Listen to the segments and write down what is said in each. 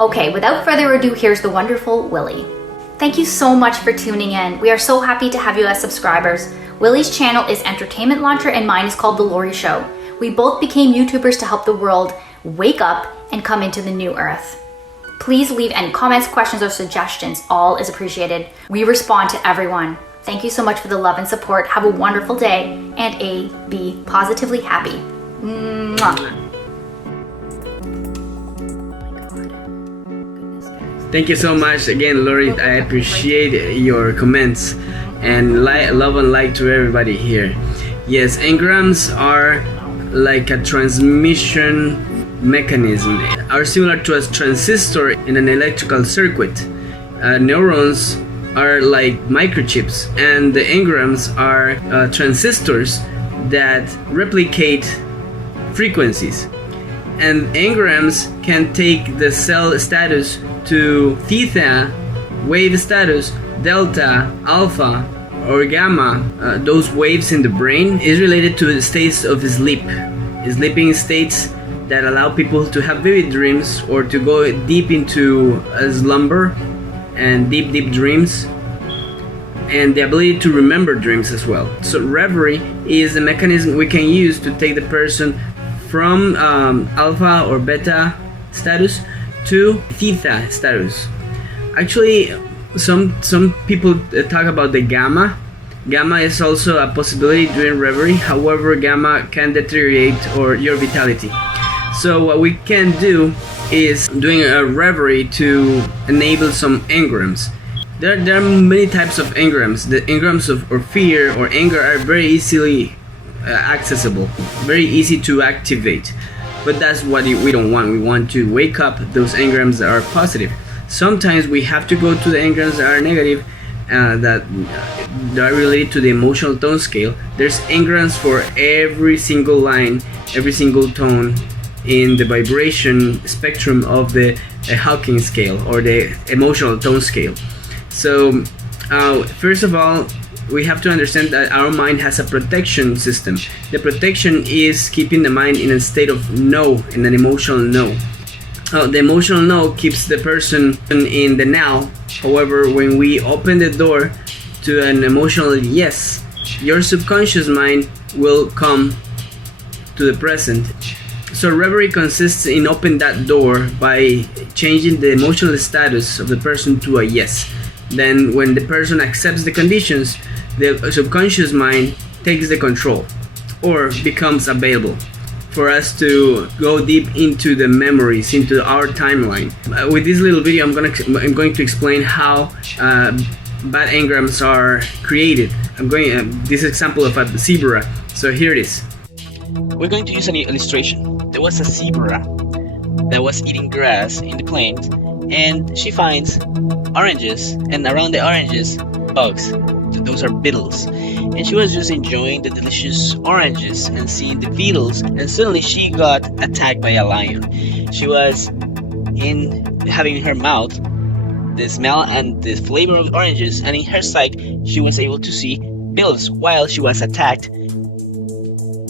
Okay, without further ado, here's the wonderful Willie. Thank you so much for tuning in. We are so happy to have you as subscribers. Willie's channel is Entertainment Launcher and mine is called The Lori Show. We both became YouTubers to help the world wake up and come into the new earth. Please leave any comments, questions, or suggestions. All is appreciated. We respond to everyone. Thank you so much for the love and support. Have a wonderful day and be positively happy. Mwah. Thank you so much again, Lori. I appreciate your comments and love and like to everybody here. Yes, engrams are like a transmission mechanism, are similar to a transistor in an electrical circuit. Neurons are like microchips, and the engrams are transistors that replicate frequencies. And engrams can take the cell status to theta, wave status, delta, alpha, or gamma. Those waves in the brain is related to the states of sleep. Sleeping states that allow people to have vivid dreams or to go deep into a slumber and deep dreams, and the ability to remember dreams as well. So reverie is a mechanism we can use to take the person from alpha or beta status to theta status. Actually, some people talk about the gamma. Gamma is also a possibility during reverie. However, gamma can deteriorate your vitality. So what we can do is doing a reverie to enable some engrams. There are many types of engrams. The engrams of fear or anger are very easily accessible, very easy to activate. But that's what we don't want. We want to wake up those engrams that are positive. Sometimes we have to go to the engrams that are negative, that are related to the emotional tone scale. There's engrams for every single line, every single tone in the vibration spectrum of the Hawking scale or the emotional tone scale. So first of all, we have to understand that our mind has a protection system. The protection is keeping the mind in a state of no, in an emotional no. The emotional no keeps the person in the now. However, when we open the door to an emotional yes, your subconscious mind will come to the present. So reverie consists in opening that door by changing the emotional status of the person to a yes. Then when the person accepts the conditions, the subconscious mind takes the control or becomes available for us to go deep into the memories, into our timeline. With this little video, I'm going to explain how bad engrams are created. This example of a zebra. So here it is. We're going to use an illustration. There was a zebra that was eating grass in the plains, and she finds oranges, and around the oranges, bugs. Those are beetles, and she was just enjoying the delicious oranges and seeing the beetles, and suddenly she got attacked by a lion. She was having in her mouth the smell and the flavor of oranges, and in her sight she was able to see beetles while she was attacked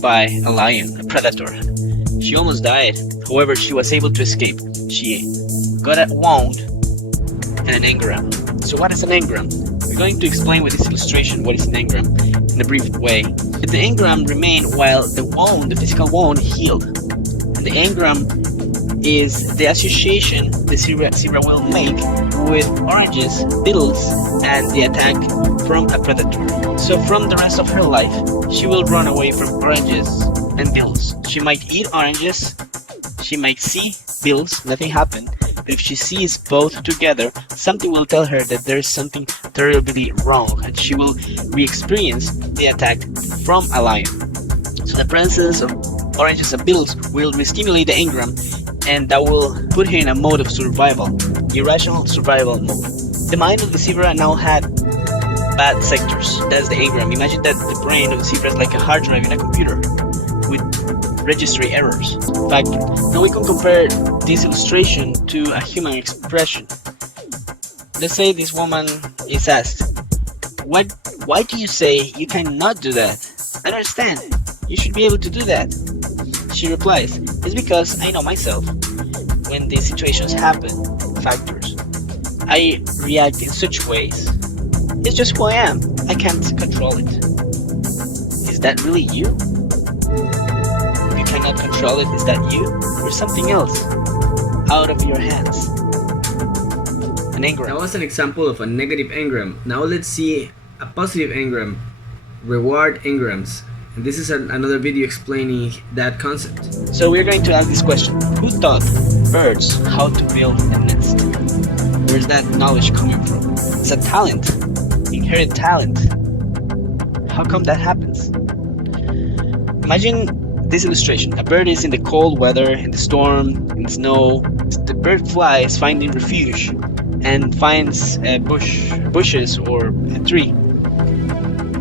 by a lion, a predator. She almost died. However, she was able to escape. She got a wound and an engram. So what is an engram? We're going to explain with this illustration what is an engram in a brief way. The engram remained while the wound, the physical wound, healed. And the engram is the association the zebra will make with oranges, beetles, and the attack from a predator. So from the rest of her life, she will run away from oranges and beetles. She might eat oranges, she might see beetles, nothing happened. But if she sees both together, something will tell her that there is something terribly wrong, and she will re-experience the attack from a lion. So the presence of oranges and beetles will re-stimulate the engram, and that will put her in a mode of survival, irrational survival mode. The mind of the zebra now had bad sectors. That's the engram. Imagine that the brain of the zebra is like a hard drive in a computer with registry errors. In fact, now we can compare this illustration to a human expression. Let's say this woman is asked, why do you say you cannot do that? I don't understand. You should be able to do that. She replies, it's because I know myself. when the situations happen, factors, I react in such ways. It's just who I am. I can't control it. Is that really you? If you cannot control it, is that you? Or something else out of your hands? An engram. That was an example of a negative engram. Now let's see a positive engram, reward engrams. And this is another video explaining that concept. So we're going to ask this question. Who taught birds how to build a nest? Where's that knowledge coming from? It's a talent, inherent talent. How come that happens? Imagine this illustration. A bird is in the cold weather, in the storm, in the snow. The bird flies finding refuge and finds bushes or a tree.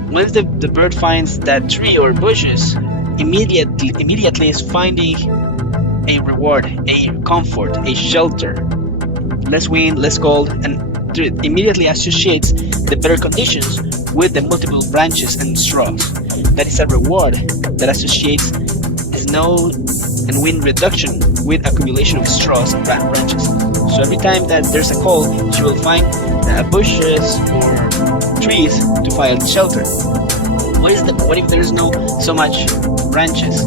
Once the bird finds that tree or bushes, immediately is finding a reward, a comfort, a shelter. Less wind, less cold, and immediately associates the better conditions with the multiple branches and straws. That is a reward that associates snow and wind reduction with accumulation of straws and branches. So every time that there's a cold, she will find bushes or trees to find shelter. What if there's no so much branches?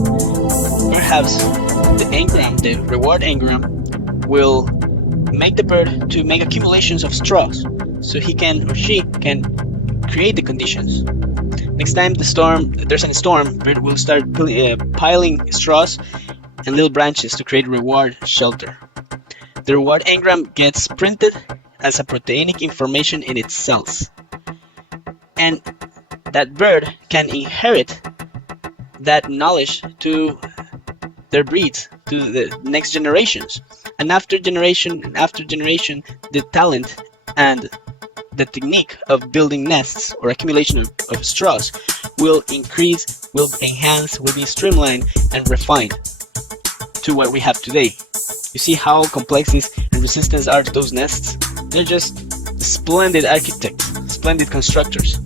Perhaps the engram, the reward engram, will make the bird to make accumulations of straws, so he can or she can create the conditions. Next time there's a storm, bird will start piling straws and little branches to create reward shelter. The reward engram gets printed as a proteinic information in its cells, and that bird can inherit that knowledge to their breeds, to the next generations. And after generation, the talent and the technique of building nests or accumulation of straws will increase, will enhance, will be streamlined and refined to what we have today. You see how complex and resistant are those nests? They're just splendid architects, splendid constructors.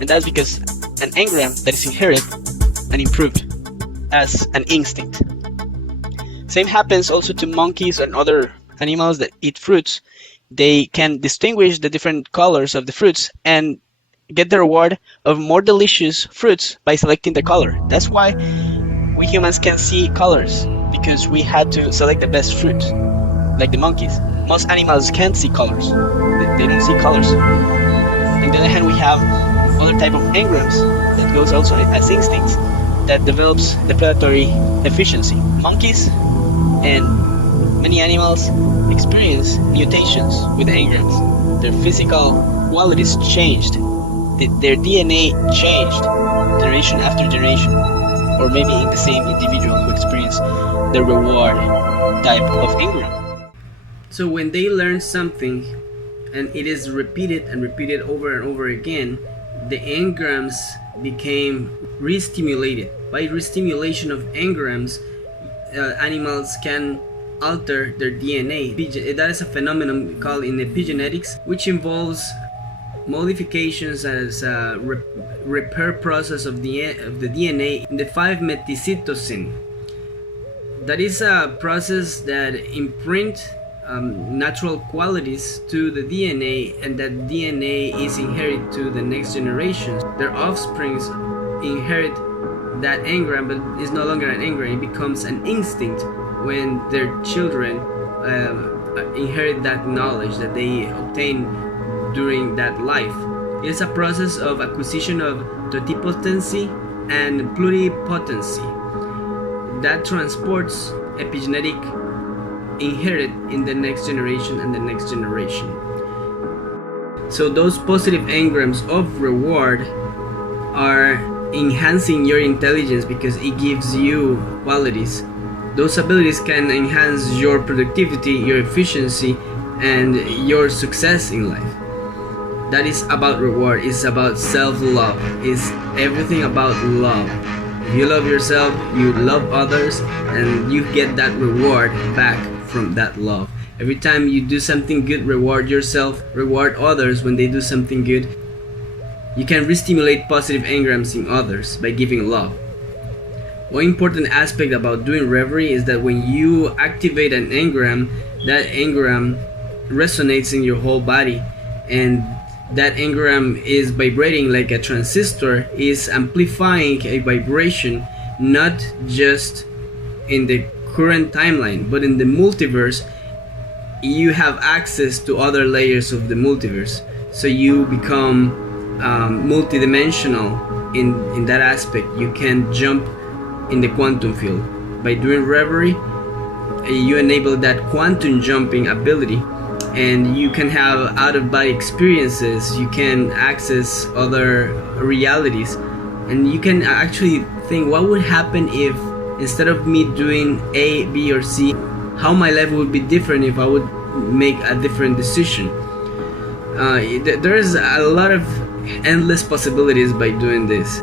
And that's because an engram that is inherent and improved as an instinct. Same happens also to monkeys and other animals that eat fruits. They can distinguish the different colors of the fruits and get the reward of more delicious fruits by selecting the color. That's why we humans can see colors, because we had to select the best fruit, like the monkeys. Most animals can't see colors. They don't see colors. On the other hand, we have other type of engrams that goes also as instincts that develops the predatory efficiency. Monkeys and many animals experience mutations with engrams. Their physical qualities changed. Their DNA changed generation after generation, or maybe in the same individual who experienced the reward type of engram. So when they learn something and it is repeated and repeated over and over again, the engrams became re-stimulated. By re-stimulation of engrams, animals can alter their DNA. That is a phenomenon called in epigenetics, which involves modifications as a repair process of the DNA in the 5-methylcytosine. That is a process that imprint natural qualities to the DNA, and that DNA is inherited to the next generations. Their offsprings inherit that engram, but it's no longer an engram. It becomes an instinct when their children inherit that knowledge that they obtain during that life. It's a process of acquisition of totipotency and pluripotency that transports epigenetic inherit in the next generation and the next generation. So those positive engrams of reward are enhancing your intelligence because it gives you qualities. Those abilities can enhance your productivity, your efficiency, and your success in life. That is about reward. It's about self-love. It's everything about love. If you love yourself, you love others, and you get that reward back from that love. Every time you do something good, reward yourself, reward others when they do something good. You can re-stimulate positive engrams in others by giving love. one important aspect about doing reverie is that when you activate an engram, that engram resonates in your whole body, and that engram is vibrating like a transistor, is amplifying a vibration, not just in the current timeline, but in the multiverse. You have access to other layers of the multiverse, so you become multidimensional in that aspect. You can jump in the quantum field. By doing reverie, you enable that quantum jumping ability, and you can have out-of-body experiences. You can access other realities, and you can actually think, what would happen if, instead of me doing A, B, or C, how my life would be different if I would make a different decision. There is a lot of endless possibilities by doing this.